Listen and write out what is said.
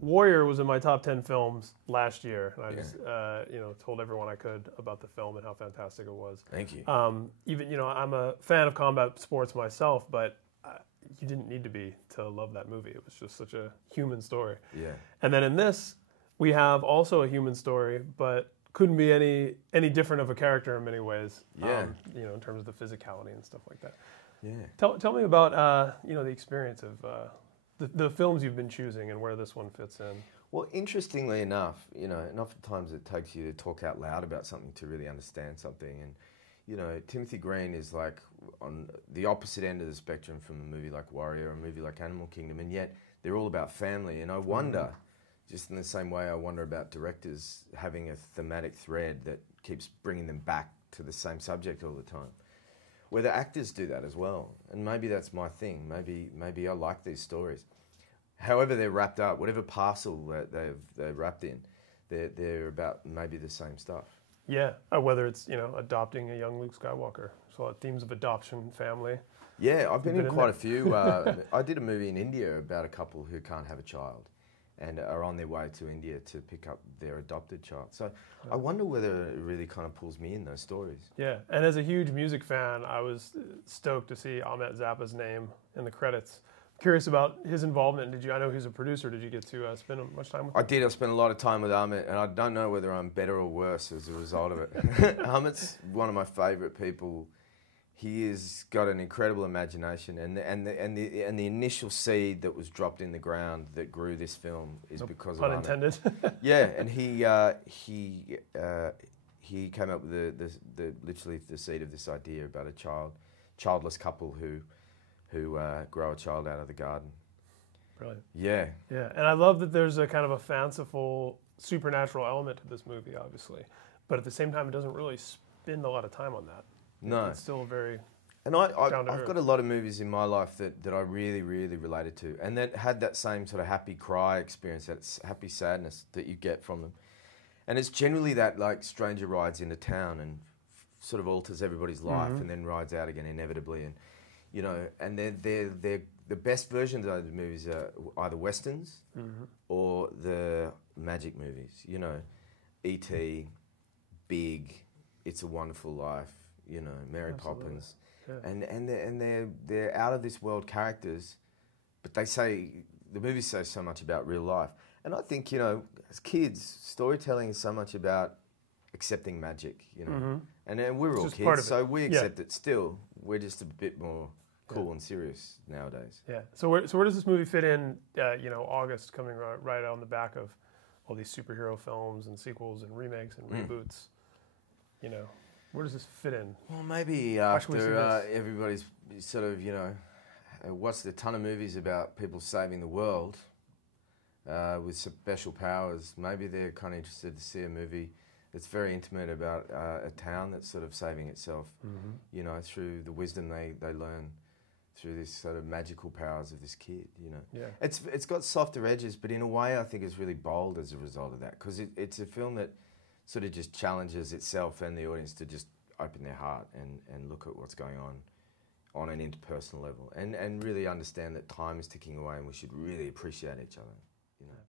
Warrior was in my top 10 films last year, and I just told everyone I could about the film and how fantastic it was. Thank you. Even I'm a fan of combat sports myself, but you didn't need to be to love that movie. It was just such a human story. Yeah. And then in this, we have also a human story, but couldn't be any different of a character in many ways. Yeah. In terms of the physicality and stuff like that. Yeah. Tell me about the experience of the films you've been choosing and where this one fits in. Well, interestingly enough, and oftentimes it takes you to talk out loud about something to really understand something. And, Timothy Green is like on the opposite end of the spectrum from a movie like Warrior or a movie like Animal Kingdom, and yet they're all about family. And I wonder, just in the same way I wonder about directors having a thematic thread that keeps bringing them back to the same subject all the time, whether actors do that as well. And maybe that's my thing. Maybe I like these stories. However they're wrapped up, whatever parcel that they're wrapped in, they're about maybe the same stuff. Yeah, whether it's adopting a young Luke Skywalker, so themes of adoption, family. Yeah, I've been in quite a few. I did a movie in India about a couple who can't have a child, and are on their way to India to pick up their adopted child. So I wonder whether it really kind of pulls me in, those stories. Yeah, and as a huge music fan, I was stoked to see Ahmet Zappa's name in the credits. Curious about his involvement. I know he's a producer. Did you get to spend much time with him? I did. I spent a lot of time with Ahmet, and I don't know whether I'm better or worse as a result of it. Ahmet's one of my favourite people. He has got an incredible imagination, and the initial seed that was dropped in the ground that grew this film is because of Ahmet. Unintended. Yeah, and he came up with the literally the seed of this idea about a childless couple who grow a child out of the garden. Brilliant. Yeah. Yeah, and I love that there's a kind of a fanciful supernatural element to this movie, obviously, but at the same time, it doesn't really spend a lot of time on that. No. It's still very. And I've got a lot of movies in my life that I really, really related to, and that had that same sort of happy cry experience, that happy sadness that you get from them. And it's generally that, like, stranger rides into town and sort of alters everybody's life and then rides out again inevitably. And, and they're the best versions of those movies are either westerns or the magic movies. E.T., Big, It's a Wonderful Life, Mary Absolutely. Poppins. Yeah. And they're out of this world characters, but the movies say so much about real life. And I think, as kids, storytelling is so much about accepting magic, And we're all kids, so we accept it still. We're just a bit more cool and serious nowadays. Yeah. So where does this movie fit in? August coming right on the back of all these superhero films and sequels and remakes and reboots. Where does this fit in? Well, maybe after everybody's sort of watched a ton of movies about people saving the world with special powers. Maybe they're kind of interested to see a movie that's very intimate about a town that's sort of saving itself. Through the wisdom they learn through this sort of magical powers of this kid. Yeah. It's got softer edges, but in a way I think it's really bold as a result of that, because it's a film that sort of just challenges itself and the audience to just open their heart and look at what's going on an interpersonal level, and really understand that time is ticking away and we should really appreciate each other.